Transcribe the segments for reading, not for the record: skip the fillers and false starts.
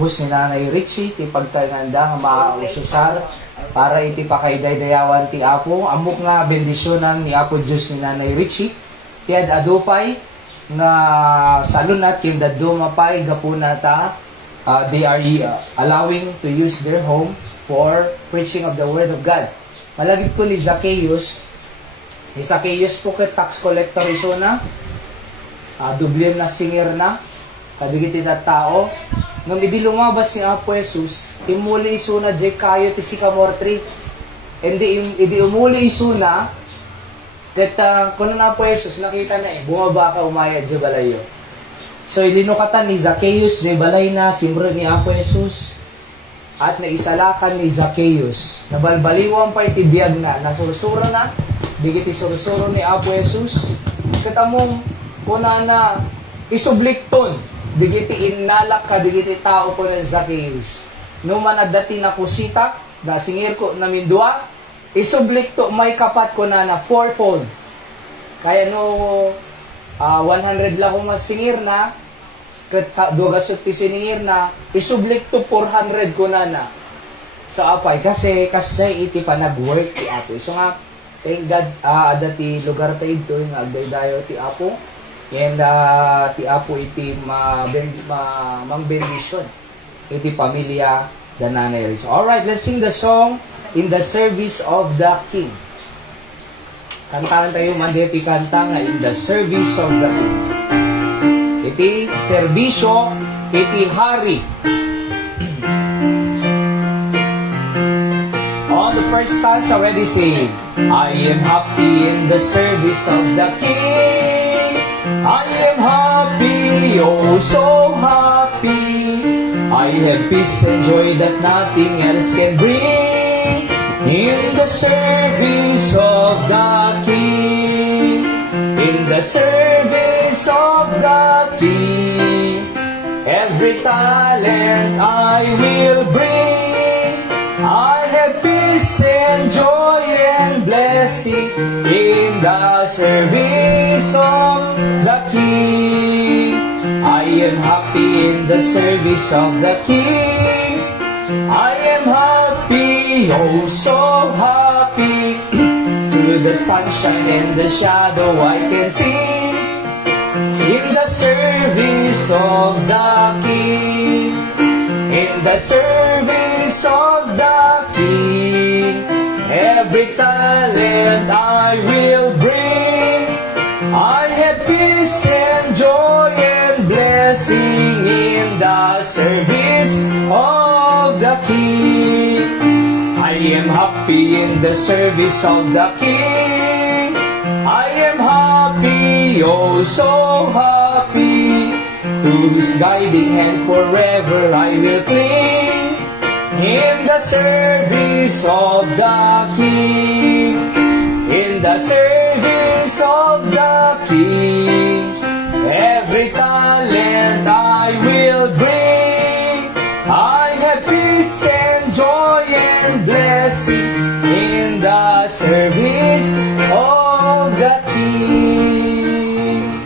bus ni Nanay Richie, ti pagtaganda nga maaususar, para iti pakayday-dayawan ti Apo, amok nga bendisyonan ni Apo Diyos ni Nanay Richie, tiad adupay, nga salunat kindaddo mapay gapuna ta, they are allowing to use their home for preaching of the Word of God. Malagip ko ni Zacchaeus po kay tax collector iso na, dublin na singer na, kadigiti na tao, nung idi lumabas ni Apo Jesus, imuli iso na jay kayo ti sycamore tree. Hindi umuli iso na, that kung na Apo Jesus, nakita na bumaba ka umayad sa balayo. So, ilinukatan ni Zacchaeus, ni balay na, simbro ni Apo Jesus, at naisalakan ni Zacchaeus. Nabalbaliwan pa itibiyag na, nasursuro na, digiti sursuro ni Apo Jesus, katamong kuna na isublikton, digiti inalak ka, digiti tao ko ng Zacchaeus. Numan na dati na kusita, na singir ko na mindua, isublikto may kapat ko na fourfold. Kaya no, 100 lang kung singir na, kat dugasot ti siningir na, isublikto 400 ko na. So apay, kasi iti pa nag-work ti Apo. So nga, thank God, dati lugar pa ito, yung agday-dayo ti Apo. And ti Apo iti mang bendition iti pamilya the Nanay Richie. Alright, let's sing the song In the Service of the King. Kantahan tayo mandi iti kanta nga In the Service of the King. Iti serbisyo iti hari. On the first stanza, already sing, I am happy in the service of the King. I am happy, oh so happy. I have peace and joy that nothing else can bring. In the service of the King. In the service of the King. Every talent I will bring. I have peace and joy and blessing in the service of the King. I am happy in the service of the King. I am happy, oh so happy. Through the sunshine and the shadow I can see. In the service of the King. In the service of the King, every talent I will bring. I have peace and joy and blessing in the service of the King. I am happy in the service of the King. I am happy, oh so happy. To His guiding hand forever I will cling. In the service of the King. In the service of the King. Every talent I will bring. I have peace and joy and blessing in the service of the King.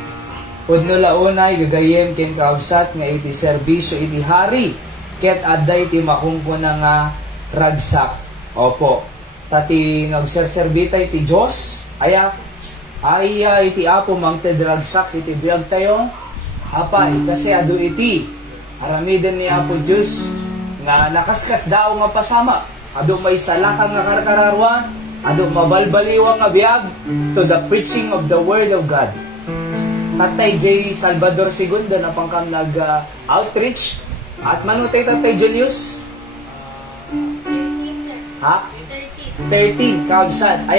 Pudno launay gagayem ken kaubsat nga iti serbisyo iti hari ket adda iti makungkuna nga ragsak. Opo. Tati nagserserbita iti Dios ay iti Apo mangted ragsak iti biag tayo. Apay kasi adu iti aramiden ni Apo Dios nga nakaskas daw nga pasama. Adu may salakang nga karkararwa, adu mabalbaliwa nga biag to the preaching of the Word of God. Tatay J. Salvador II na pangkam nag-outreach. At manutay Tatay Julius? 13, kabsat.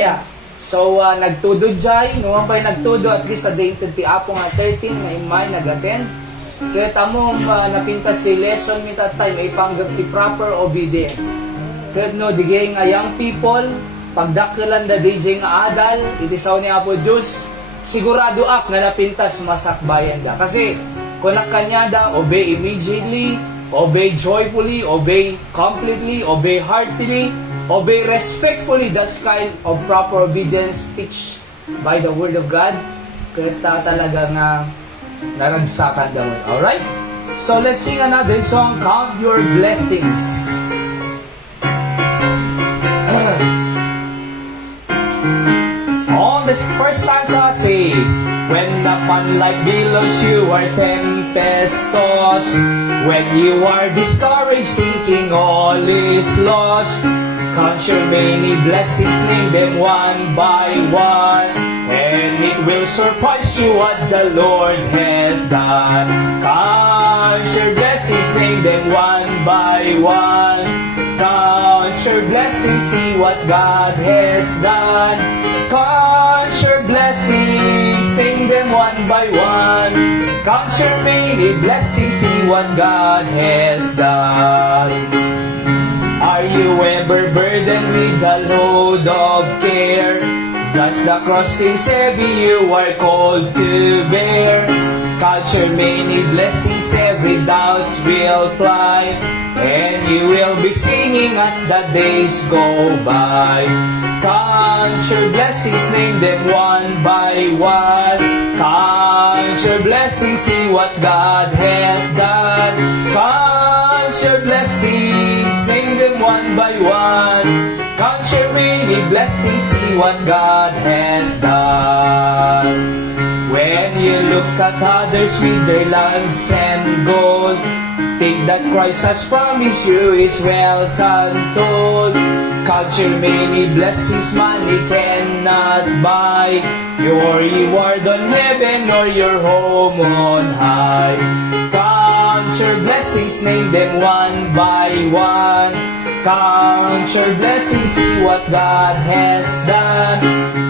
So, nagtudo dyan. Nung pa'y nagtudo, at least sa dated ti Apo nga 13 na imay nag-attend. Kaya tamong napintas si lesson mi tatay, may panggap ti proper obedience. Kaya no, digay nga young people, pagdakilan da DJ nga adal, itisaw ni Apo Diyos, sigurado ak nga napintas masakbayan da. Kasi kung kanya da, obey immediately, obey joyfully, obey completely, obey heartily, obey respectfully. That's kind of proper obedience teach by the Word of God. Kaya talaga nga naragsakan daw. Alright? So let's sing another song, Count Your Blessings. On the first stanza, say, when upon like billows you are tempestuous, when you are discouraged, thinking all is lost, count your many blessings, name them one by one, and it will surprise you what the Lord hath done. Count your blessings, name them one by one. Count your blessings, see what God has done. Count your blessings, name them one by one. Count your many blessings, see what God has done. Are you ever burdened with a load of care? That's the cross seems heavy you are called to bear. Count your many blessings, every doubt will fly, and you will be singing as the days go by. Count your blessings, name them one by one. Count your blessings, see what God hath done. Count your blessings, name them one by one. Count your many blessings, see what God hath done. When you look at others with their lands and gold, think that Christ has promised you His wealth untold. Count your many blessings, money cannot buy your reward on heaven or your home on high. Count your blessings, name them one by one. Count your blessings, see what God has done.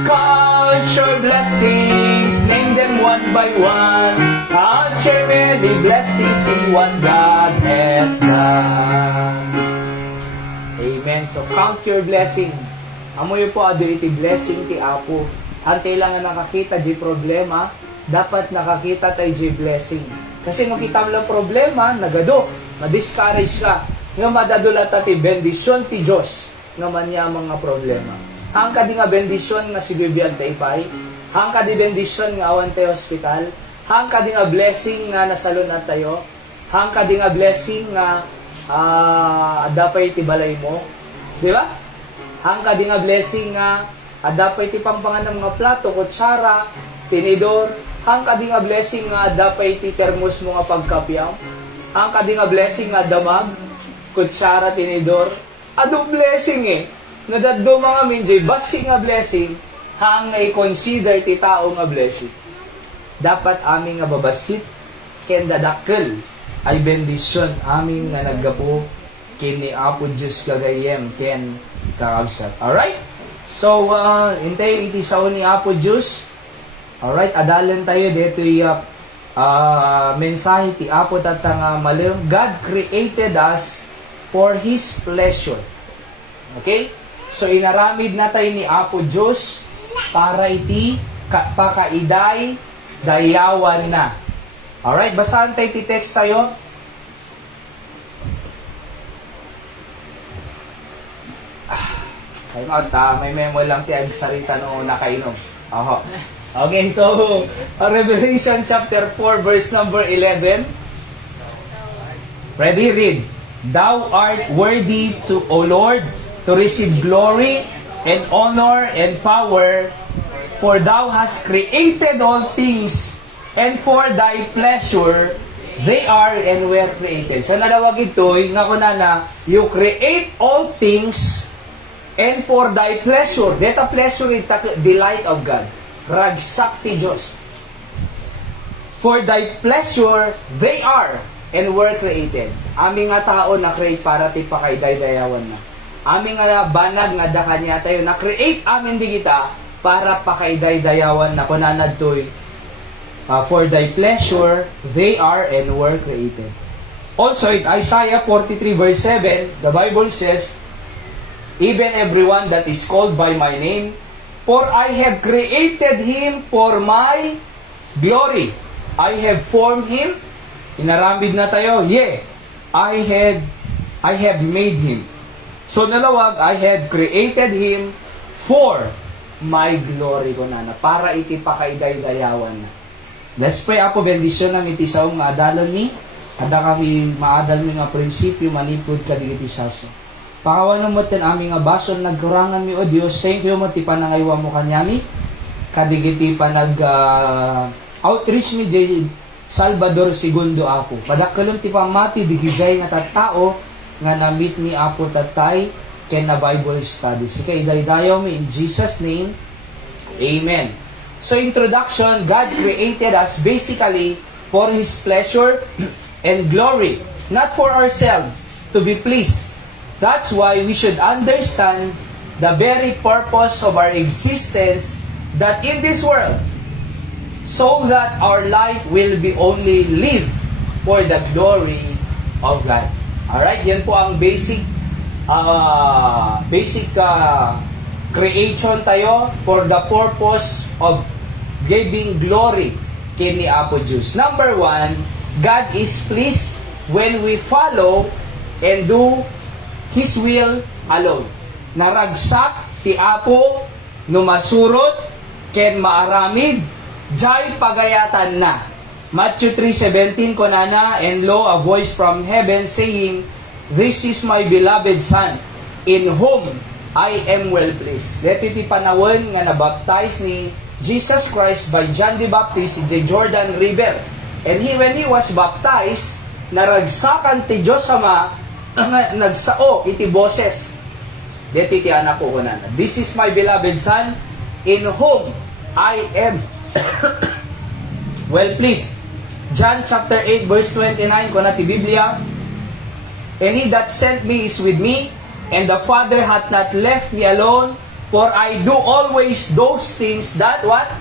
Count your blessings, name them one by one. Count your many blessings, see what God hath done. Amen. So count your blessing. Amoy po ado iti blessing ti Apo. Ang kailangan nakakita di problema, dapat nakakita tayo di blessing. Kasi kung kita mo lang problema, nagado, ma-discourage ka. Nga madadulat ti bendisyon ti Diyos nga manya mga problema. Hangka di nga bendisyon nga sigubyan tayo pay. Hangka di bendisyon nga awan tayo hospital. Hangka di nga blessing nga nasalon at tayo. Hangka di nga blessing nga adapay ti balay mo. Di ba? Hangka di nga blessing nga adapay ti pampangan ng mga plato, kutsara, tinidor. Hangka di nga blessing nga adapay ti termos mo nga pagkapyaw. Hangka di nga blessing nga damag, kutsara, tinidor. Ado blessing Nadaddo mga minjay, basi nga blessing, hang nga i-consider ti tao nga blessing. Dapat aming nga babasit, ken dadakkel, ay bendisyon aming nga naggapo, ken ni Apo Diyos gagayem, ken kakabsat. Alright? So, intay iti sao ni Apo Diyos. Alright, adalan tayo dito yung mensahe ti Apo tatang malim. God created us for His pleasure. Okay? So, inaramid na tayo ni Apo Diyos para iti pakaiday dayawan na. Alright, basahan tayo iti text tayo. Time out may memo lang tayo sarita noong nakainom. Oho. Okay, so, Revelation chapter 4 verse number 11. Ready, read. Thou art worthy to, O Lord, to receive glory and honor and power, for Thou hast created all things, and for Thy pleasure they are and were created. So nadawag ito, nga ko na, you create all things, and for Thy pleasure, data pleasure is the delight of God. Ragsak ti Diyos. For Thy pleasure they are and were created. Aming nga tao na create para ti pakaiday-dayawan na. Aming nga banag nga daka niya tayo na-create amin di kita para pakaiday-dayawan na kunanad to'y for Thy pleasure, they are and were created. Also, in Isaiah 43 verse 7, the Bible says, even everyone that is called by my name, for I have created him for my glory. I have formed him. Inaramid na tayo, I have made him. So nalawag, I have created him for my glory ko na para iti pakaiday-dayawan na. Let's pray, Apo, bendisyon ng iti saong nga adalon ni Ada kami maadal mi nga prinsipyo manipod kadigiti saso. Pakawanan mo ten aming nga bason nagkurangan mi o Dios. Thank you mo ti panangaywa mo kanyami. Kadigiti pa outreach mi J. Salvador Segundo ako. Padakalon ti pamati digijay nga tattao nga na-meet ni Apo tatay ken na Bible study. Sige, idaydayaw mi in Jesus name. Amen. So introduction, God created us basically for His pleasure and glory, not for ourselves, to be pleased. That's why we should understand the very purpose of our existence, that in this world, so that our life will be only lived for the glory of God. Alright, yan po ang basic creation tayo for the purpose of giving glory kay ni Apo Diyos. Number 1, God is pleased when we follow and do His will alone. Naragsak ti Apo numasurot ken maaramid jay pagayatan na. Matthew 3:17 konana, and lo, a voice from heaven saying, "This is my beloved Son, in whom I am well pleased." Dito ti panawon nga nabaptize ni Jesus Christ by John the Baptist in the Jordan River. And when he was baptized, naragsakan ti Diyos Ama, nagsao iti boses. Dito ti anak ko kunan. "This is my beloved Son, in whom I am well pleased." John chapter 8 verse 29 kuna ti Biblia. "And he that sent me is with me, and the Father hath not left me alone, for I do always those things that" what?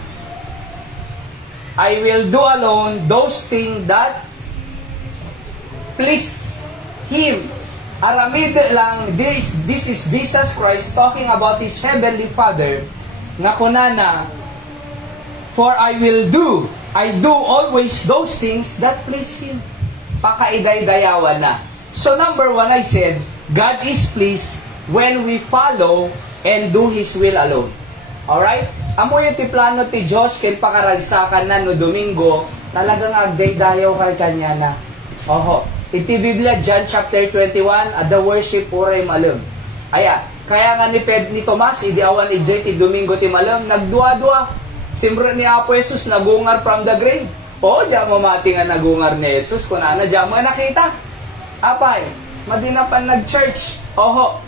"I will do alone those things that please Him." Aramid lang, this is Jesus Christ talking about His Heavenly Father, nga kunana, "For I do always those things that please Him." Pakaiday-dayawan na. So number 1, I said, God is pleased when we follow and do His will alone. Alright? Amo yung ti plano ti Diyos ken pakaragsakan na no Domingo, talagang agday-dayaw kay kanya na. Oho. Iti Biblia, John chapter 21, at the worship uray malum. Kaya nga ni Tomas, idiawan ni Jay ti Domingo ti malum, nagdua-dua. Simro ni Apo Jesus, nagungar from the grave. O, diya mamati nga nagungar ni Jesus, kung ano, diya mo nakita. Apay, madinapan nag-church. Oho.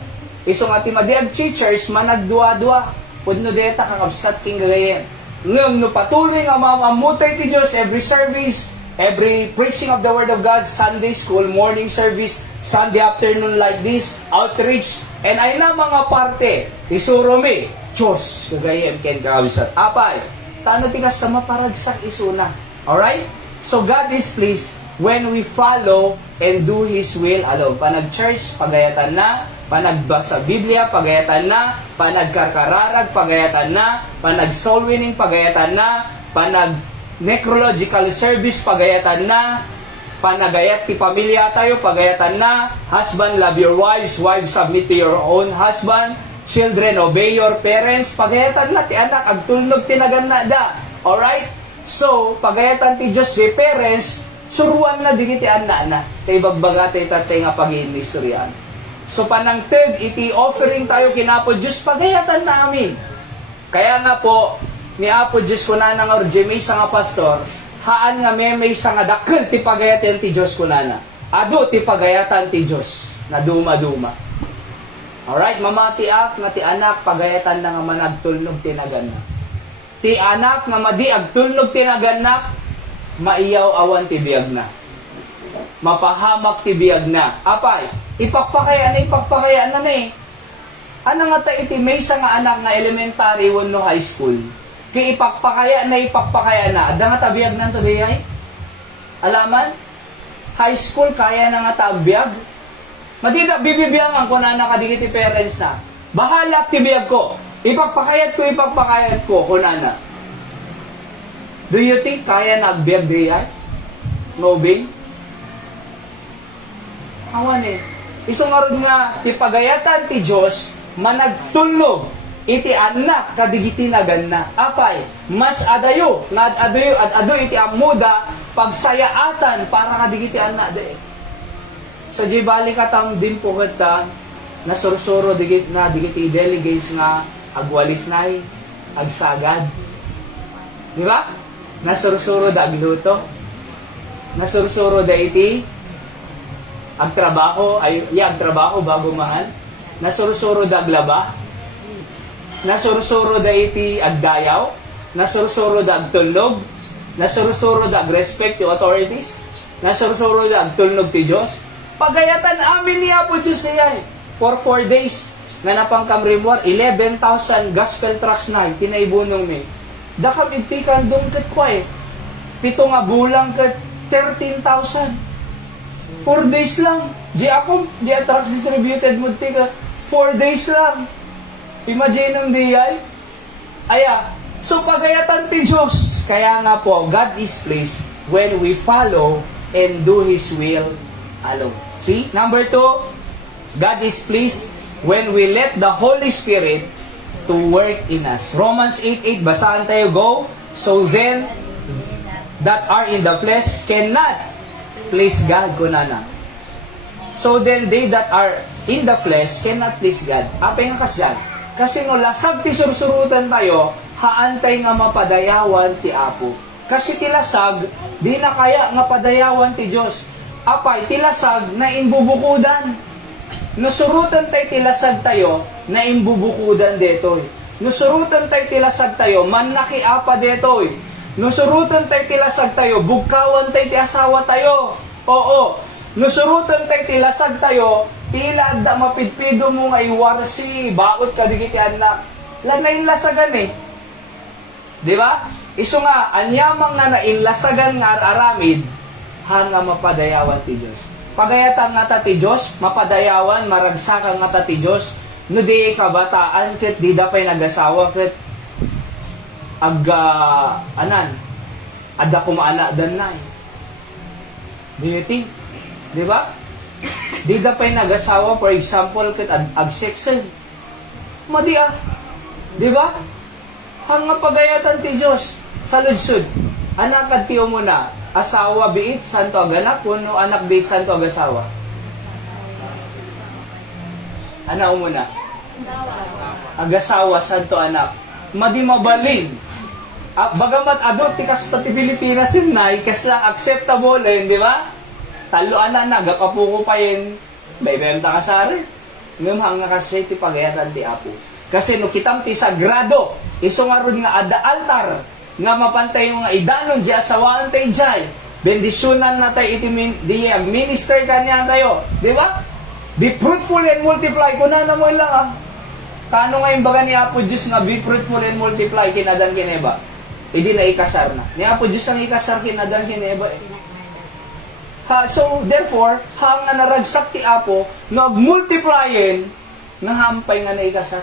Iso nga ti madiag church, managdua-dua. Pudno deta kakabsat king gagayen. Ngam no patuloy nga mamamutay ti Diyos every service, every preaching of the Word of God, Sunday school, morning service, Sunday afternoon like this, outreach, and ay na mga parte, isuro mi, Diyos, kagayen, ken kakabsat. Apay, tano ti kas sa maparagsak isuna. Alright? So God is pleased when we follow and do His will alone. Panag-church, pagayatan na, panagbasa Biblia, pagayatan na, panagkarkararag, pagayatan na, panag-soul winning, pagayatan na, panag-necrological service, pagayatan na, panagayat ti pamilya tayo, pagayatan na, husband, love your wives, wives, submit to your own husband, children, obey your parents, pagayatan na ti anak, agtulnog tinagan da. Alright? So, pagayatan ti Diyos si parents, suruan na digiti anak na, kay bagbaga tayo tatay nga pag-inistoryan. So panangteg, iti offering tayo kinapo Diyos, pagayatan namin. Kaya nga po, ni Apo Diyos ko na nga orjemay sa nga pastor, haan nga may sa nga dakil ti pagayatan ti Diyos ko na. Ado ti pagayatan ti Diyos, na duma-duma. Alright, mamati ak nga ti anak, pagayatan na nga managtulnog tinaganak. Ti anak nga madi agtulnog tinaganak, maiyaw awan ti biyag na. Mapahamak ti biyag na. Apay, ipagpakayaan na eh. Ano nga ta iti may sa nga anak nga elementary wenno high school. Kay ipagpakaya na. Ada nga tabiyag nan today ay? Alaman? High school kaya na nga tabiyag. Madida bibibiyangan ko na nakadigiti parents na. Bahala ti biyag ko. Ipagpakayat ko kunana. Do you think kaya nagbiyag di ay? No bing? Awan eh. Isang arod nga, ti pagayatan ti Diyos, managtulog, iti anak, kadigiti na ganna. Apay, mas adayo, adayo iti amuda, pagsayaatan para kadigitian na de. So di bali katam din po kita nasursuro digit na digiti delegates nga agwalis nay agsagad. Di ba? Nasursuro da agluto. Nasursuro da iti agtrabaho ay agtrabaho bago mahal. Nasursuro da aglaba. Nasursuro da iti agdayaw. Nasursuro da agtulog. Nasursuro da agrespect to authorities. Nasursuro da agtulnog ti Diyos. Pagayatan amin niya po Diyos siya for 4 days nga napangkam reward 11,000 gospel tracts na pinaibunong mi. Dakam itikan dong kat kwa Pito nga bulang kat 13,000. 4 days lang. Di ako, di tracts distributed mo tika 4 days lang. Imagine ng diyay. Aya, so pagayatan ti Diyos. Kaya nga po, God is pleased when we follow and do His will alone. See? Number 2, God is pleased when we let the Holy Spirit to work in us. Romans 8:8, basahan tayo, go. So then, that are in the flesh cannot please God, kunana. So then, they that are in the flesh cannot please God. Apa yung kasyan? Kasi no, lasag ti sursurutan tayo, haantay nga mapadayawan ti Apo. Kasi tilasag, di na kaya nga padayawan ti Diyos. Apay, tilasag na imbubukudan. Nusurutan tayo tilasag tayo na imbubukudan detoy. Nusurutan tayo tilasag tayo man nakiapa detoy. Nusurutan tayo tilasag tayo bugkawan tayo ti asawa tayo. Oo. Nusurutan tayo tilasag tayo tila da mapidpido mo nga iwarsi baot ka digiti anak. Lanay lasagan eh. Di ba? Iso nga anyamang na nainlasagan nga aramid hanga mapadayawan ti Diyos. Pagayatan nga ta ti Diyos, mapadayawan, maragsakan nga ta ti Diyos, no di kabataan, ket di dapay nagasawa, ket ada kumaana dan na. Di ba? Di dapay nagasawa, for example, ket ag-sexen. Madi di ba? Hanga pagayatan ti Diyos, sa ludsud, anak at tiyo mo na, asawa biit santo aganak kuno anak biit santo agasawa. Ana umuna. Agasawa santo anak. Madi mabalin. Bagamat adult ti kasta ti Pilipinas nay kasi lang acceptable di ba? Talo ana na gapapuko pa yin. Baybenta ka sari. Ngem hanga kasi ti pagayatan ti Apo. Kasi no kitam ti sagrado, iso nga ron nga ada altar nga mapantay yung nga idanon di asawaan tayo dyan. Bendisyonan na tayo di minister kanya tayo. Di ba? Be fruitful and multiply. Kuna na mo lang Kano nga yung baga ni Apo Diyos nga be fruitful and multiply kinadan kineba? Hindi na ikasar na. Ni Apo Diyos ang ikasar kinadan kineba so, therefore, hang nga naragsak ti Apo, nag-multiplyin, nahampay nga na ikasar.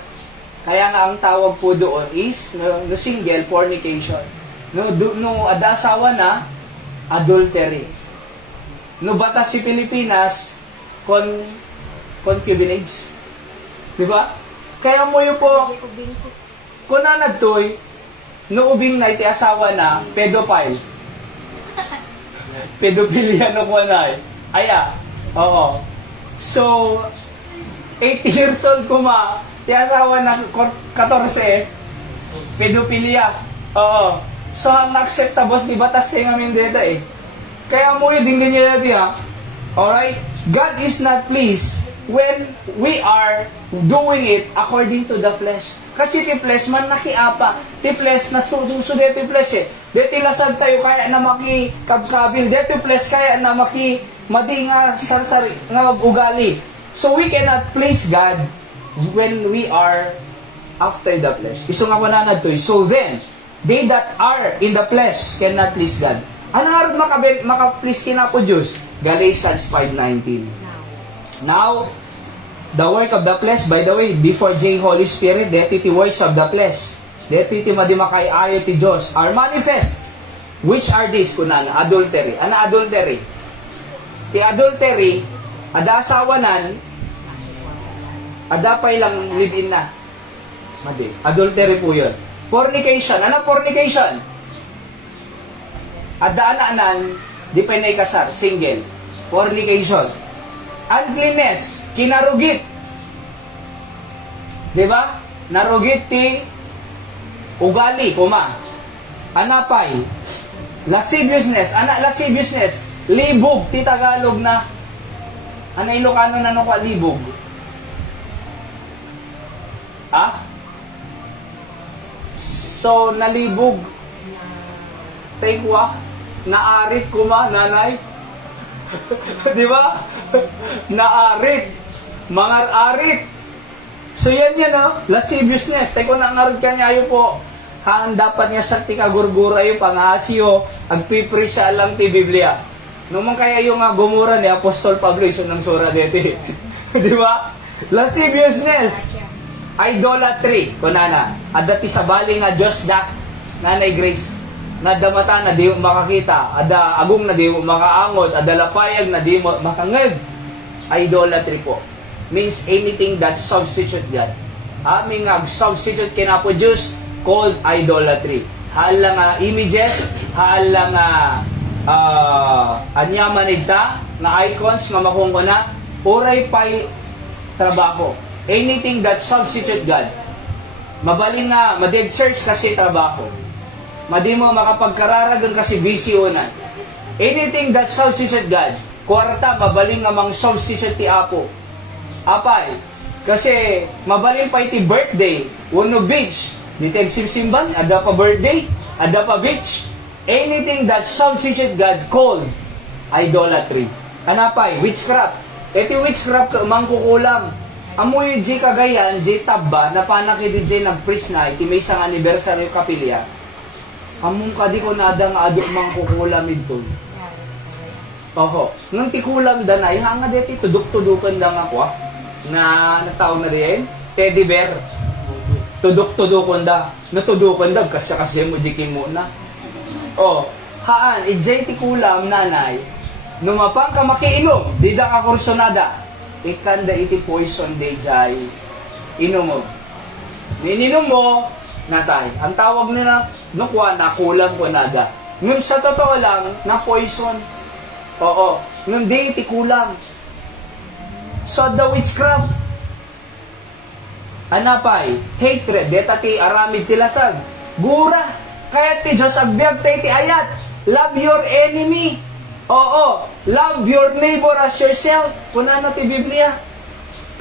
Kaya nga ang tawag po doon is no single fornication. No ada asawa na adultery. No batas si Pilipinas concubinage. Di ba? Kaya mo yung po kung nanadtoy no ubing na iti asawa na pedophile. Pedophilia no ko na aya. Oo. So 80 years old kuma ti asawa na 14, pedophilia. Oo. So, ang acceptable di batas nga mindeda Kaya mo yun din ganyan natin Alright? God is not pleased when we are doing it according to the flesh. Kasi ti flesh man nakiapa. Ti flesh na susude ti flesh Deti lasag tayo kaya na makikabkabil. Deti flesh kaya na madi nga sarsari nga ugali. So, we cannot please God when we are after the flesh. Iso nga pananad to. So then, they that are in the flesh cannot please God. Ano nga rin maka-please kina po Diyos? Galatians 5:19. Now, the work of the flesh, by the way, before J. Holy Spirit, deti ti works of the flesh, deti ti madimakay ayo ti Diyos, are manifest. Which are these? Kunana, adultery. Ano adultery? Ti adultery, ada asawanan, adapay lang live-in na. Madi. Adultery po yun. Fornication. Ano fornication? At daanan, di pa na ikasar, single. Fornication. Uncleanness, kinarugit. Di ba? Narugit ti ugali, kuma. Anapay, lasciviousness, lasciviousness, libog, ti Tagalog na. Ilocano na no ka libog? So, nalibog. Tekwa, naarit kuma, nanay. Di ba? Naarit. Mangar-arit. So yan lasciviousness. Teko na ngarit ka niya ayo po. Haan dapat niya sa tikagurgura yung pangasyo. Agpipre siya lang ti Biblia. Naman kaya yung gumura ni Apostol Pablo iso ng sura deti. Di ba? Lasciviousness. Idolatry. Kunana. Adati sa bali nga Diyos da. Nanay Grace. Nadamata na di mo makakita. Ada agong na di mo makaangot. Ada lapayag na di mo makangag. Idolatry po. Means anything that substitute God. Aming substitute kinaproduce called idolatry. Hala nga images, hala nga anyaman ita, na icons, nga makungkuna, uray pa'y trabaho. Anything that substitute God. Mabaling nga, ma-dead church kasi trabaho. Madi mo makapagkararagan kasi busy unan. Anything that substitute God. Kwarta, mabaling nga mang substitute ti Apo. Apay, kasi mabaling pa iti birthday, uno beach, di simsimban, ada pa birthday, ada pa beach. Anything that substitute God called idolatry. Anapay, witchcraft. Iti witchcraft mangkukulam. Amoy di kagayan, di tabba, na panakidi di nag-preach na, iti may isang anniversary kapilya. Among kadi ko nada nga adok mangkukulam ito. Oho, nung tikulam danay, hanga deti tuduk-tudukan lang ako na tao na rin, teddy bear. Tuduk-tudukon da. Natudukan da, kasi mo jikin mo na. Oh, haan, ijay tikulam nanay, numapang ka makiinom, di da ka kursonada. Ikanda iti poison day jay. Inom mo. Nininom mo, natay. Ang tawag nila, nukwa, nakulang ko nada. Nung sa totoo lang, na poison. Oo, nung di iti kulang. So the witchcraft. Anapay, hatred, deta ti aramid ti lasag. Gura, kaya ti Diyos agbyag ti ayat. Love your enemy. Oo, love your neighbor as yourself. Kuna na ti Biblia.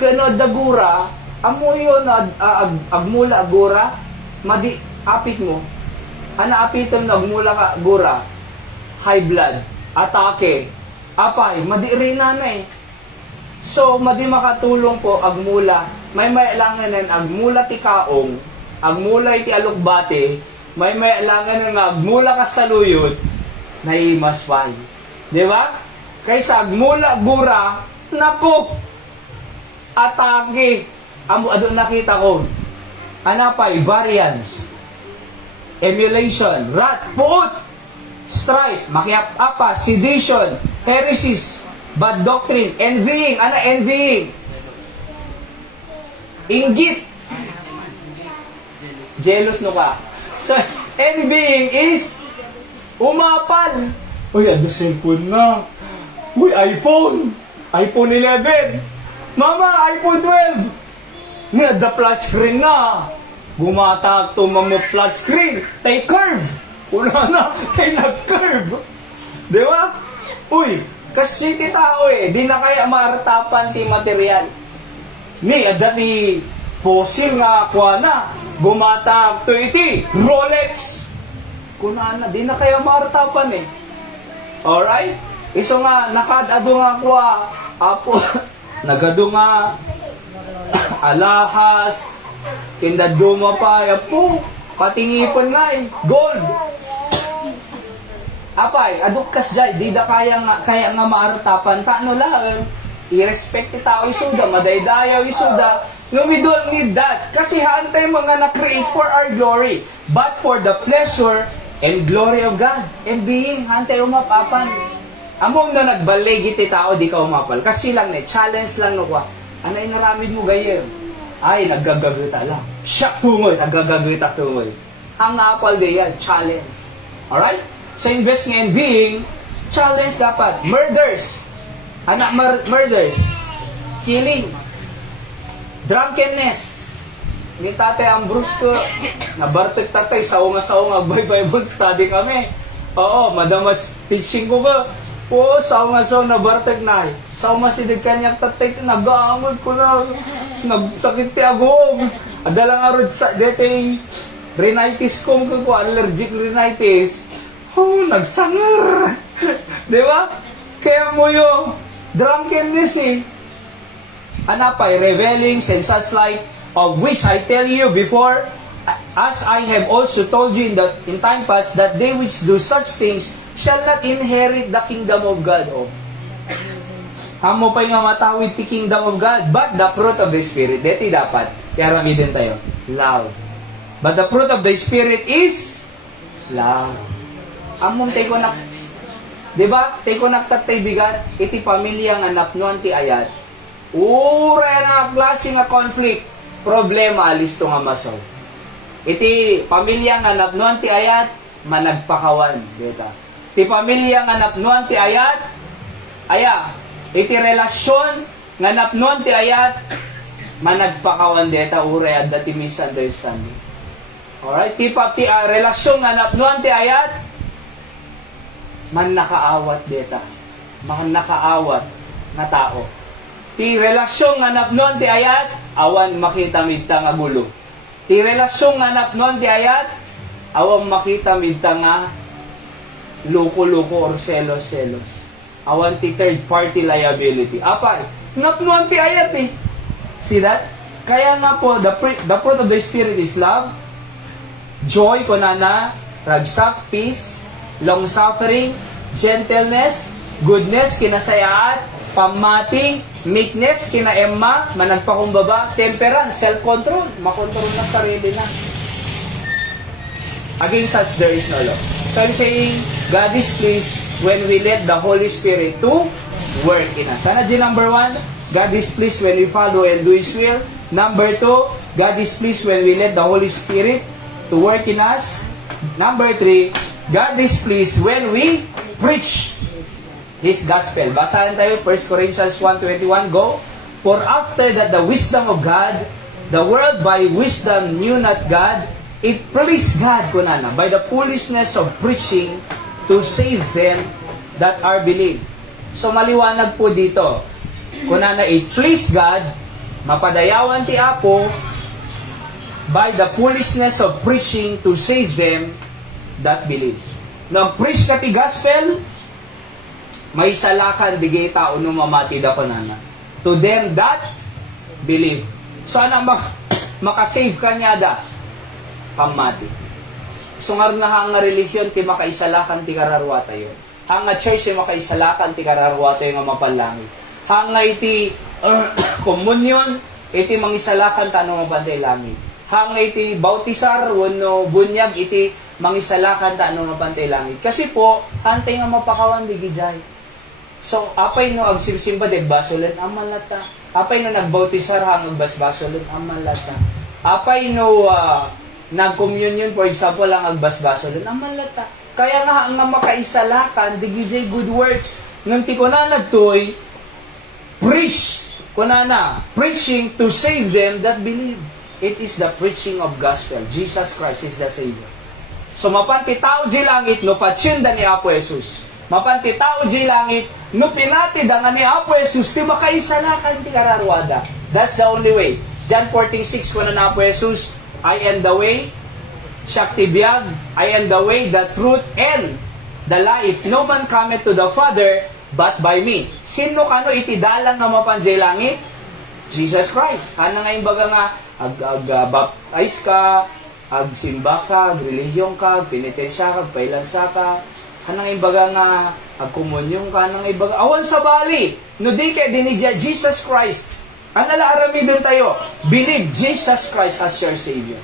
Kano da gura, amuyo na agmula gura, madi apit mo. Ana apitem na agmula ka gura, high blood, atake, apay, madi rin nanay. So, madi makatulong po agmula. May langanan agmula ti kaong, agmula iti alukbate, may langanan agmula ka sa luyot, na imaswal. Di ba? Kaysa agmula gura, nako, atake. Ado nakita ko. Anapay, variance, emulation, wrath, puot, strife, makiap-apa, sedition, heresies, bad doctrine, envying, envying, inggit, jealous no ka. So, envying is umapal. Uy, ada cellphone na. Uy, iPhone 11. Mama, iPhone 12. Nga, the flat screen na. Gumatak to mamo flat screen. Tay curve. Una na, tay nag-curve. Di ba? Uy, kasi ti tao di na kaya martapan ti material. Ni, ada ni fossil nga kuha na. Gumatak to iti, Rolex. Kuna na, di na kaya martapan Alright? Iso nga, nakadado nga kuha. Apo, nagado nga. Alahas. Kindaduma pa. Apo, patingipon nga gold. Apay, adukkas jay, di da kaya nga maartapan. Tano lang, i-respect ti tao isuda, madaydayaw isuda. No, we don't need that. Kasi hantay mga na-create for our glory, but for the pleasure and glory of God. And being, hantay umapapan. Among na nagbalig iti tao, di ka umapal. Kasi lang challenge lang no kwa. Anay naramid mo gayer. Ay, naggagagita lang. Siyak tungoy, naggagagita tungoy. Ang apal di yan, challenge. Alright? So invest nga envying, challenge dapat. Murders. Anak murders. Killing. Drunkenness. Ni tatay ang brusko. Nabartag tatay, saunga-saunga, Bible study kami. Oo, madamas teaching ko ba? Oo, saunga-saunga, nabartag na. Saunga si kanyang tatay, nag-aamod ko na. Nagsakit ti agong. Adalang arod sa dete rhinitis ko allergic rhinitis. Oh, nagsangar. Di ba? Kaya mo yung drunkenness eh. Anapay, reveling, senseless light, of which I tell you before, as I have also told you in time past, that they which do such things shall not inherit the kingdom of God. Oh. Amo pa nga matawid ti kingdom of God, but the fruit of the Spirit. Deti dapat. Kaya rami din tayo. Love. But the fruit of the Spirit is love. Among tayo ko nak, diba? Tayo ko naktatay bigat, iti pamilya nga napnuan ti ayat. Ura na klase nga conflict. Problema, alis to nga masaw. Iti pamilya nga napnuan ti ayat, managpakawan. Dita. Ti pamilya nga napnuan ti ayat, iti relasyon nga napnuan ti ayat, managpakawan deta uray at dati misunderstanding. Alright? Ti relasyon nga napnuan ti ayat, man nakaawat deta. Man nakaawat na tao. Ti relasyon nga napnuan ti ayat, awan makita midta nga gulo. Ti relasyon nga napnuan ti ayat, awan makita midta nga luko-luko or selos-selos. Awan ti third party liability. Apay, napnuan ti ayat eh. See that? Kaya nga po, the fruit of the Spirit is love, joy, kunana, ragsak, peace, long-suffering, gentleness, goodness, kinasayaan, pamati, meekness, kinaemma, managpakumbaba, temperance, self-control, makontrol na sarili na. Against such there is no law. So I'm saying, God is pleased when we let the Holy Spirit to work in us. Sana di number 1, God is pleased when we follow and do His will. Number 2, God is pleased when we let the Holy Spirit to work in us. Number 3, God is pleased when we preach His gospel. Basahin tayo 1 Corinthians 1:21. Go. For after that the wisdom of God, the world by wisdom knew not God, it pleased God, kunana, by the foolishness of preaching to save them that are believed. So maliwanag po dito. Kunana, it pleased God, mapadayawan ti Apo, by the foolishness of preaching to save them that believe. Nang preach ka ti gospel, may salakan digay tao no mamati da kunana. To them that believe. So ana makasave ka niya da pamati. So nga nga relihiyon ti makaisalakan ti kararwa tayo. Hanga church ti makaisalakan ti kararwa tayo nga mapalangi. Hanga iti communion iti mangisalakan tanong mapantay langit. Hanga iti bautisar wano bunyag iti mangisalakan tanong mapantay langit. Kasi po hantay nga mapakawan di gijay. So apay no agsimsimba de basolen amalata. Apay no nagbautisar hang agbasbasolen amalata. Apay no nag-communion, for example, ang agbasbasolen amalata. Kaya nga ang makaisalakan di gijay good works. Nung ti kunana toy preach, kunana, preaching to save them that believe. It is the preaching of gospel. Jesus Christ is the Savior. So, mapanti tao di langit, no patsyenda ni Apo Jesus. Mapanti tao di langit, no pinati da nga ni Apo Jesus, ti makaisalakan ti kararwada. That's the only way. John 14:6, kuno na Apo Jesus, I am the way, Shakti Biyag, I am the way, the truth, and the life. No man cometh to the Father, but by me. Sino kano itidalang nga mapanjay langit? Jesus Christ. Ano nga yung baga nga, baptize ka, simba ka, religion ka, penitensya ka, pailansa ka, ano nga yung baga nga, komunyon ka, ano nga yung baga, awan sa bali, no di kay dinidya, Jesus Christ. Ang nalaarami din tayo, believe Jesus Christ as your Savior.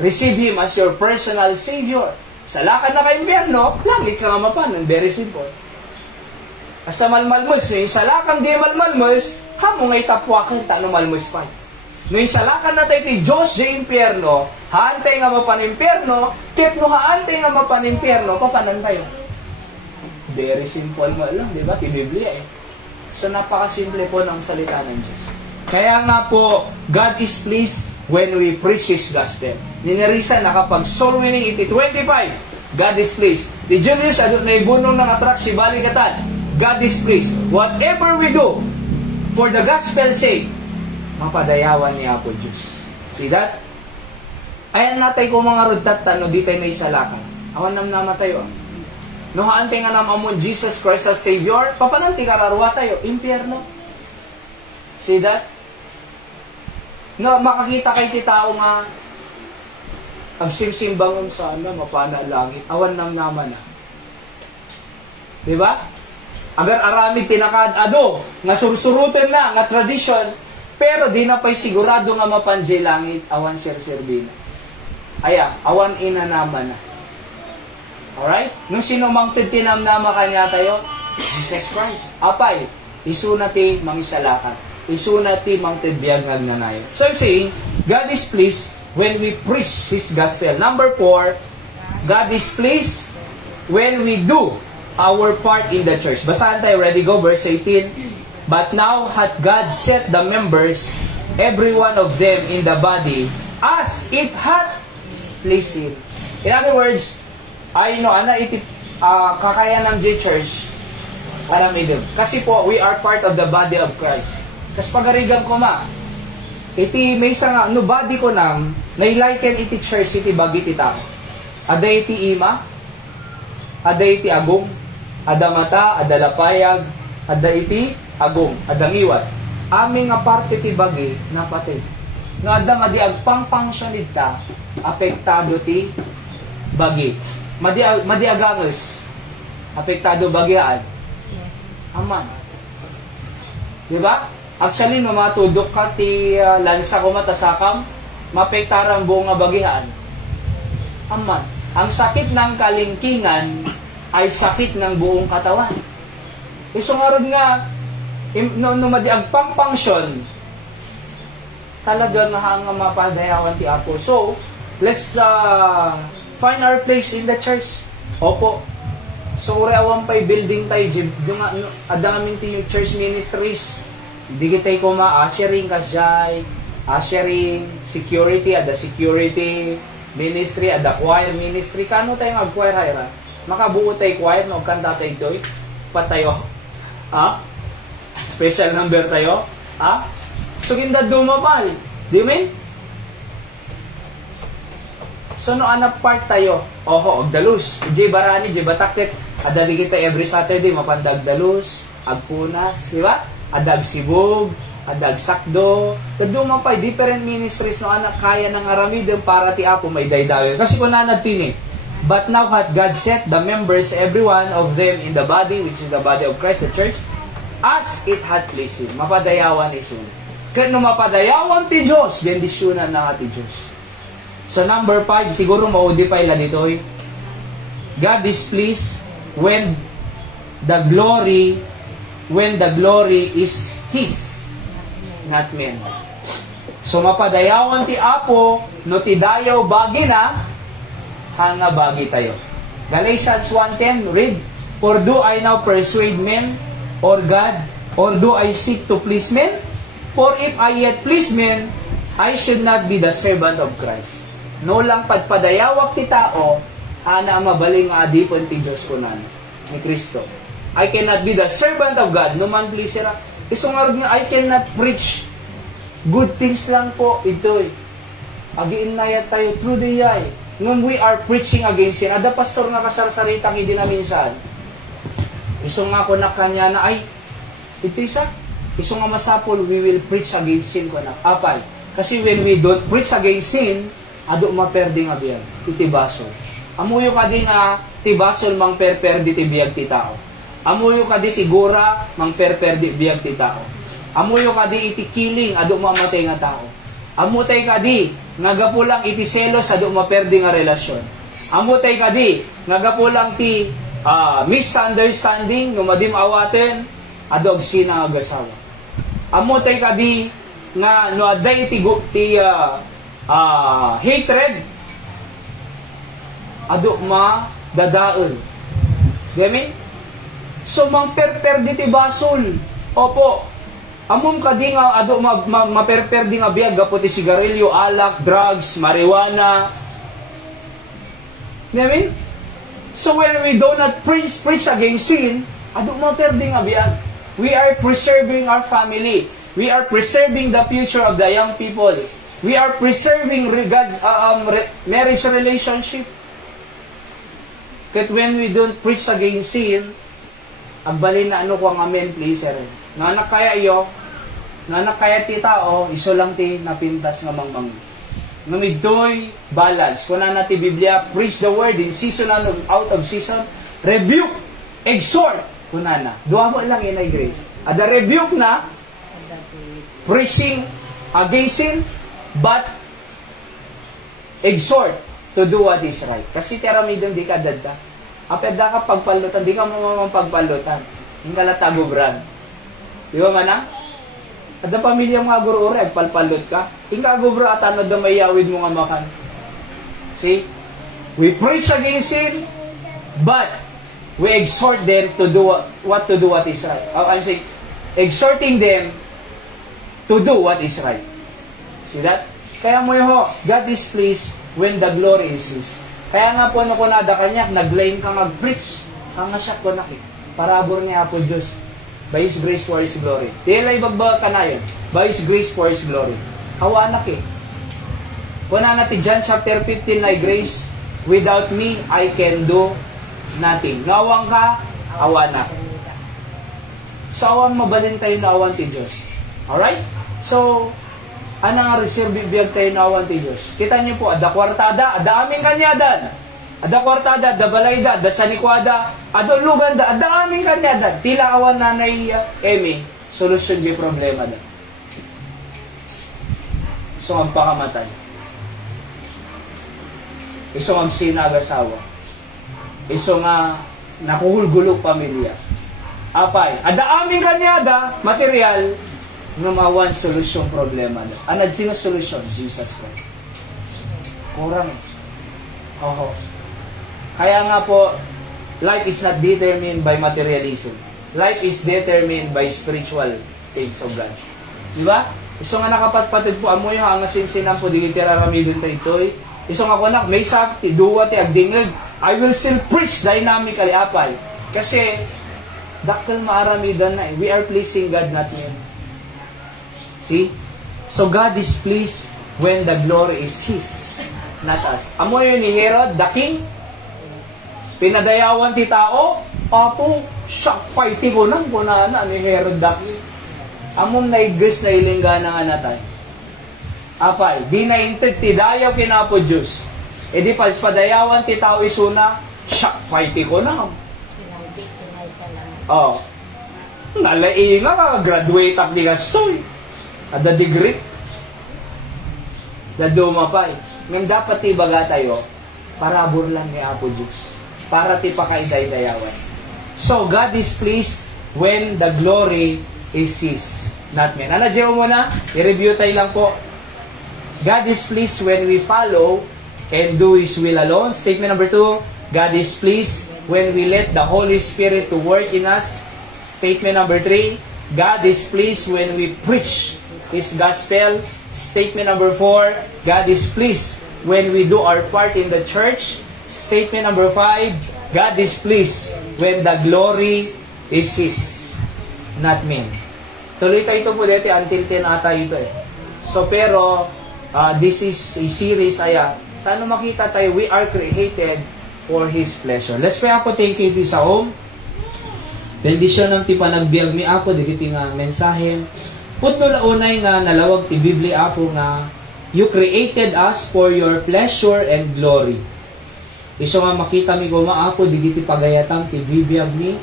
Receive Him as your personal Savior. Sa lakad na ka-impyerno, langit ka nga mapanan. Very simple. Asa malmalmos, sa lakang di malmalmos, hamo ngay tapwakan, tano malmos pa. No insalakan na tayo ti Diyos sa impyerno, haantay nga mapanimpyerno, ket no haantay nga mapanimpyerno, papanan tayo. Very simple mo lang, di ba? Ti Biblia eh. So napakasimple po ng salita ng Diyos. Kaya nga po, God is pleased when we preach His gospel. Ninirisan na kapag soul winning iti 25, God is pleased. Di Julius, adot na ibunong ng atrak si Baligatan, God is pleased. Whatever we do, for the gospel's sake, mapadayawan niya po Diyos. See that? Ayan natay ko mga rudat no di tayo may salakan. Awan nam namatay no haantay nga nam amon Jesus Christ as Savior, papananti kararwa tayo, impyerno. See that? No, makakita kay ti tao nga agsimsimbangon sa mapana langit, awan nam naman na. Diba? Agar arami tinakad nga sursurutin na, nga tradisyon, pero di na pa'y sigurado nga mapanjay langit, awan sir-serbina. Aya, awan ina naman na. Alright? Nung sino mang tinamnama kanya tayo? Jesus Christ. Apay, isu na ti mangisalakan. Isu na ti mang tibiyag nagnanayo. So I'm saying, God is pleased when we preach His gospel. Number 4, God is pleased when we do our part in the church. Basahan tayo, ready go, verse 18. But now hath God set the members, every one of them in the body, as it hath pleased Him. In other words, kakaya ng J-Church, para may dun. Kasi po, we are part of the body of Christ. Kas pagarigan ko iti may nga, body ko nam, nailiken iti church, iti bagi ti tao. Ada iti ima, ada iti agong, ada mata, ada lapayag, ada iti agong, ada ngiwat. Aming nga parte ti bagi, napatid. No, ada madi agpang-pangsyonid ta, apektado ti bagi. Madi agangos, apektado bagian. Aman. Diba? Actually, no matudok ka ti lansa ko matasakam, mapektarang buong nga bagian. Aman. Ang sakit ng kalingkingan ay sakit ng buong katawan. Isungarod nga, no madiag pang-function, talaga nga mapadayawan ti Apo. So, let's find our place in the church. Opo. So, urawan pa'y building tayo, adaming ti yung church ministries. Hindi kita'y ushering kasyay, ushering, security, ada security ministry, ada choir ministry. Kano tayo mag-choir hayra? Makabuo tayo choir, no? Kanta tayo ito, patayo. Ha? Special number tayo? Ha? So, kinda dumabal. Di mo? So, no, anak part tayo. Oho, agdalus. J barani, J batakit. Adali kita every Saturday, mapandag dalus, agpunas, di ba? Adag sibog, adag sakdo. Kadumapay, different ministries no anak kaya ng aramidem para ti Apo may daydayon. Kasi kung nanatini, but now hath God set the members, every one of them in the body, which is the body of Christ, the church, as it hath pleased Him. Mapadayawan isun. Kaya no mapadayawan ti Diyos, bendisyonan na ti Diyos. So number 5, siguro maudipay la dito. God is pleased when the glory is His, not men. So mapadayawan ti Apo, no ti dayaw bagi na, hanga bagi tayo. Galatians 1:10, read, for do I now persuade men, or God, or do I seek to please men? For if I yet please men, I should not be the servant of Christ. No lang padpadayawak ti tao, ana mabaling nga adipon ti Diyos kunan ni Kristo. I cannot be the servant of God, no man please sira. Isungarod nga, I cannot preach good things lang po ito agiin na yat tayo through the eye. Nung we are preaching against sin, ada pastor nga kasarsaritang hindi na minsan. Isong nga ko na kanya na, ay, ito isa. Isong nga masapol, we will preach against sin ko na. Apay. Kasi when we don't preach against sin, ado maperde nga biyan. Itibasol. Amuyo ka din tibasol mang perperdi ti biyag ti tao. Amuyo ka di sigura mang perperdi biyag ti tao. Amuyo ka di iti kiling ado mamatay nga tao. Amutay ka di nagapulang iti selos ado maperdi nga relasyon. Amutay ka di nagapulang ti misunderstanding no madim awaten ado agsina nga agasawa. Amutay ka di nga no aday hatred ado dadaon. Gami? So mang perper di ti basol. Opo. Amom kadi nga ado maperper di nga biag gapo ti sigarilyo, alak, drugs, marijuana. Gami? So when we do not preach against sin, ado maperdi nga biag. We are preserving our family. We are preserving the future of the young people. We are preserving God's marriage relationship. Kat when we don't preach against sin, agbalin na ano ko ang amen pleaser. Nga kaya iyo, nga kaya ti tao, iso lang ti napintas nga mangmang. Namidoy balance. Kung na ti Biblia, preach the word in season and out of season, rebuke, exhort. Kung na. Duha mo lang yun ay grace. Ada rebuke na, preaching against sin, but exhort to do what is right. Kasi tiramidon di ka dadda. Apeda ka pagpalutan, di ka mo pagpalutan. Hindi ka latago brand. Di ba man? Ada pamilya mga guru ore, palpalot ka. Inga gubro at ano da mayawid mo nga makan. See? We preach against sin, but we exhort them to do what is right. I'm saying, exhorting them to do what is right. See that? Kaya mo ho, God is pleased when the glory is His. Kaya nga po, ko nada kanya, nag-lane ka mag-preach. Ang nasyak ko na parabor niya po Diyos. By His grace for His glory. Dilay bagba ka na yun. By His grace for His glory. Hawanak Kuna natin John chapter 15 na grace, without me, I can do nothing. Ngawang ka, hawanak. So, awan mabalin tayo na awan ti Diyos. Alright? So, ano nga reserve bibiyag tayo na awan ti Diyos? Kita niyo po, ada kwartada, ada aming kanyadan. Ada kwartada, ada balayda, ada sanikwada, ada luganda, ada aming kanyadan. Tila awan nanay Emi, solusyon di problema da. So, ang pakamatay. Iso ang sinag-asawa. Iso nga nakuhulgulog pamilya. Apay, ada aming kanyada, material, nga mawan solusyon problema da. Anad sino solusyon? Jesus Christ. Kurang. Oho. Kaya nga po, life is not determined by materialism. Life is determined by spiritual things of God. Diba? Iso nga nakapatpatid po, amoy ha, ang sinsinan po, di kitiraramidon tayo ito'y. Iso nga ko nak, may sakti, duwa ti agdingag, I will still preach dynamically apay. Kasi, daktal maaramidan na eh. We are pleasing God, not men. See? So God is pleased when the glory is His, not us. Amoy yun ni Herod, the king, pinadayawan ti tao, papo, sakpay ti ko nang kunana ni Herod daki. Amom na igis na ilingga na nga natay. Apay, di na inted ti dayaw kinapo Diyos. E di padayawan ti tao isuna, sakpay ti ko nang. Oh. Nalai nga, graduate ak di kasoy. Ada degree. Daduma pa eh. Ngayon dapat ti baga tayo, parabor lang ni Apo Diyos. Para ti pakaiday-dayawan. So, God is pleased when the glory is His, not men. Anadyo mo na, i-review tayo lang po. God is pleased when we follow and do His will alone. Statement number 2, God is pleased when we let the Holy Spirit to work in us. Statement number 3, God is pleased when we preach His gospel. Statement number 4, God is pleased when we do our part in the church. Statement number 5, God is pleased when the glory is His, not men. Tuloy tayo ito po dito until 10 ata ito eh. So pero, this is a series aya. Tano makita tayo, we are created for His pleasure. Let's pray ako, thank you sa home. Bendisyon ng ti panagbiag mi ako, dikiti nga mensahe. Putno launay nga nalawag ti Biblia ako nga, you created us for your pleasure and glory. Iso nga makita mi guma ako, digiti pagayatang ti bibiyag mi.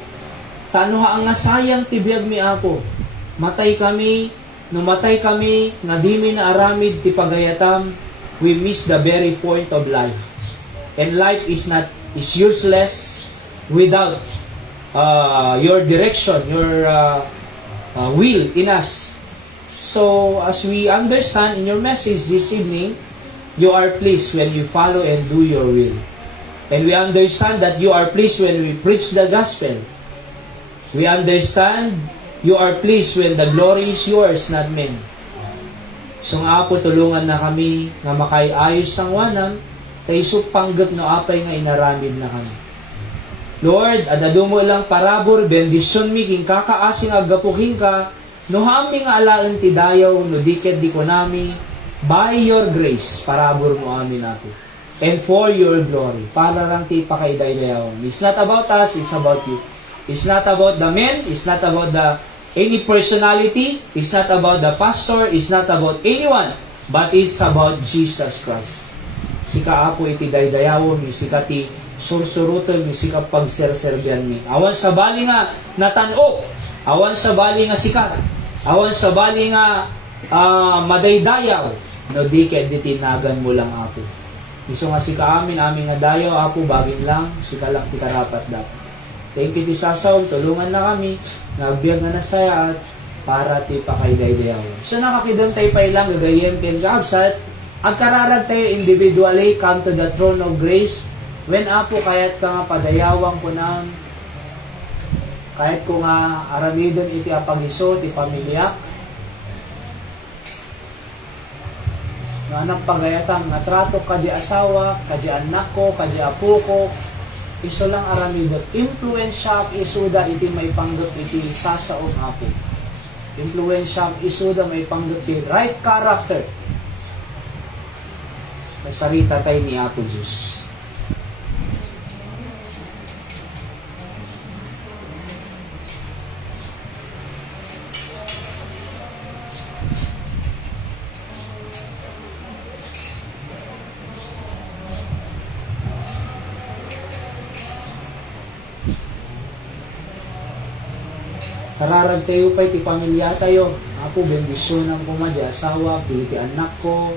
Tano ha ang nasayang ti biyag mi ako. Matay kami, numatay kami, nga di mi na aramid ti pagayatam, we miss the very point of life. And life is useless without your direction, your will in us. So, as we understand in your message this evening, you are pleased when you follow and do your will. And we understand that you are pleased when we preach the gospel. We understand you are pleased when the glory is yours, not men. So nga po, tulungan na kami nga makaiayos sang wanam, kay panggat no apay nga inaramid na kami. Lord, adadumo lang parabor, bendisyon mi, king kakaasing agapuking ka, no hami nga alaan ti dayaw, no dikit di ko nami, by your grace, parabor mo amin ako. And for your glory, para lang ti pakaidayaw. It's not about us, it's about you. It's not about the men, it's not about any personality, it's not about the pastor, it's not about anyone, but it's about Jesus Christ. Sika apo iti daydayawon mi, sika ti sursurutol mi, sika pagserserbian mi. Awan sa bali nga natanok, awan sa bali nga sikat, awan sa bali nga madaydayaw, no di ket ditinagan mo lang apo. Iso nga sika amin nga dayaw apo bagin lang, sika lang ti karapat dapat. Thank you ti sasaw, tulungan na kami, nagbiag nga nasaya at para ti pakaidaydayawon. So nakakidon tayo pa ilang gagayem ken kaabsat, agkararag tayo individually come to the throne of grace. When apo kayat ka nga padayawang ko na, kahit ko nga aramidon iti apagiso, ti pamilya, nga anak pagayatan, nga trato ka di asawa, ka di anak ko, ka di apo ko, iso lang aramidon. Influensya isuda iti may panggot iti sasaong apo. Influensya isuda may panggot iti right character. Kasarita tayo ni Apo Diyos. Kararag tayo pa iti pamilya tayo. Apo, bendisyon ang kumadya, asawa, iti anak ko,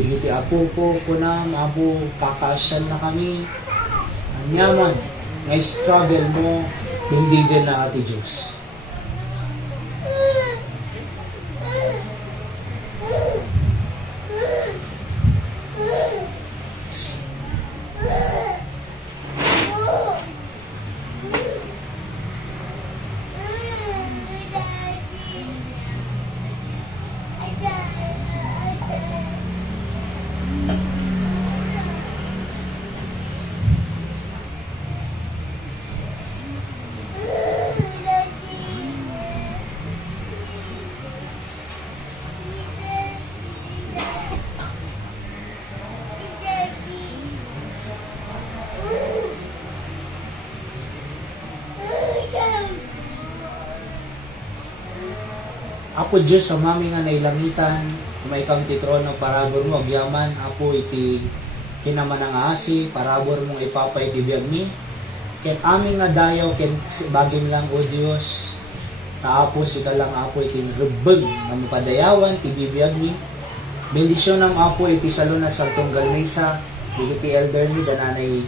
iti apo ko, kunam, apo, kakasyan na kami. Anyaman, may struggle mo, hindi din na ati Diyos. Apo Diyos, sa mami nga nailangitan, may kang ti trono, parabor mo, agyaman, apo iti kinaman ang asi, parabor mong ipapay ti biyag mi. Ken aming nga dayaw, ken bagim lang o Diyos, na apo sika lang apo iti rubeg, na mapadayawan, ti bibiyag mi. Bendisyon ng apo iti saluna sa tunggal mesa, iti elder mi, dananay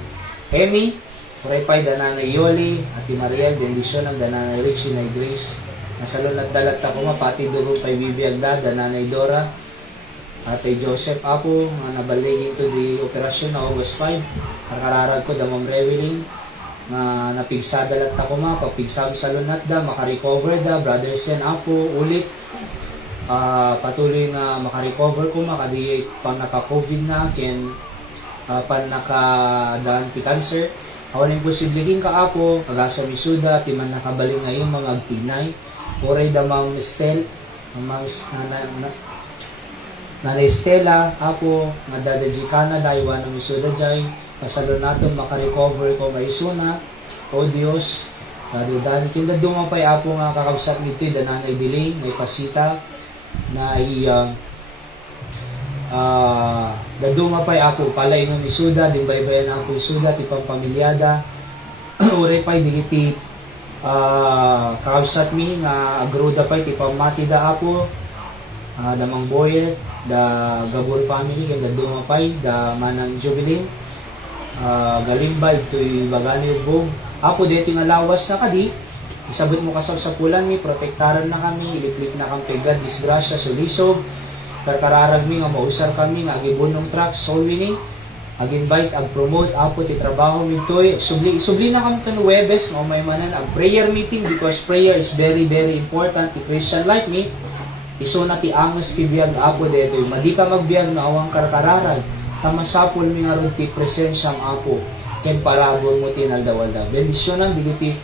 Emi, Kuraypay, dananay Yoli, ati Mariel, bendisyon ng dananay Richie na Grace, nasalon at dalat ako mapati dugo kay bibiyag da, dananay Dora, Ate Joseph Apo, nga nabaligin to di operasyon na August 5. Karararag ko da Ma'am Reveling, nga napigsa dalat ako papigsam sa lunat da, makarecover da, Brother Sen Apo, ulit. Patuloy nga makarecover ko, makadi pang naka-COVID na, ken pan nakadaan ti cancer. Awaling posibleng ka Apo, kagasa misuda, timan nakabaling ngayon mga agtinay. Oray da Ma'am Estel, Ma'am Nanay Estela, Apo, nga dadaji Canada, iwan ng isuda jay, pasalo natin makarecover ko may isuna, o Diyos, dadan kinda dumapay Apo nga kakabsat nito, dananay Diling, may pasita, na dadumapay Apo, pala inom isuda, dimbaybayan Apo isuda, tipang pamilyada, oray pa'y digiti, kakabsat mi, nga agruda pa'y tipang mati da Apo, damang boyet, da Gabor family, kaya dumapay, da Manang Jubilin, Galimbay, to'y Bagani Ubog, Apo, dito nga lawas na kadi, Isabot mo kasaw sa pulan mi, protektaran na kami, iliplik na kang pegad, disgrasya, sulisog, karkararag mi nga mausar kami, nga agibunong track, soul winning, ag-invite, ag-promote, apo, titrabaho mi toy, subli na kami kan Webes, nga may manan, ag prayer meeting, because prayer is very, very important to Christian like me. Iso na ti amos ti biyag apo detoy, madi ka magbiag na awang karkararag, tamasapol mi nga ron ti presensyang apo, ken parabor mo tinaldawalda. Bendisyonan, digiti,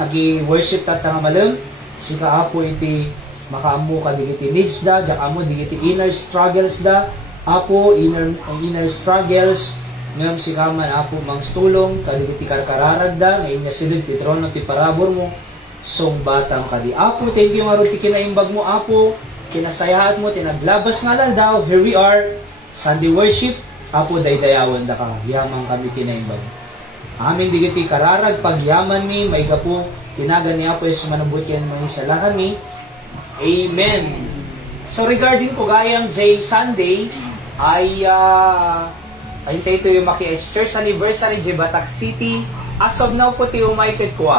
nagi-worship ta nga malam, si kaapo iti makaamu ka digiti needs da, jak amo digiti inner struggles da, apo inner struggles, ngayon si kaman apo mang stulong, kadigiti karkararag da, ngayon nga silid ti trono ti parabor mo, song batang kadi. Apo, thank you nga ron ti kinaimbag mo apo, kinasayahat mo, tinaglabas nga lang daw, here we are, Sunday worship, apo daydayawan da ka, yamang kami kinaimbag. Amin digiti kararag, pagyaman mi, may gapo, tinagan ni apo is manubot yan mga isalahan mi. Amen. So regarding po gayang jail Sunday, ay tayo yung maki-church anniversary di Batak City. As of now po ti umaykit ko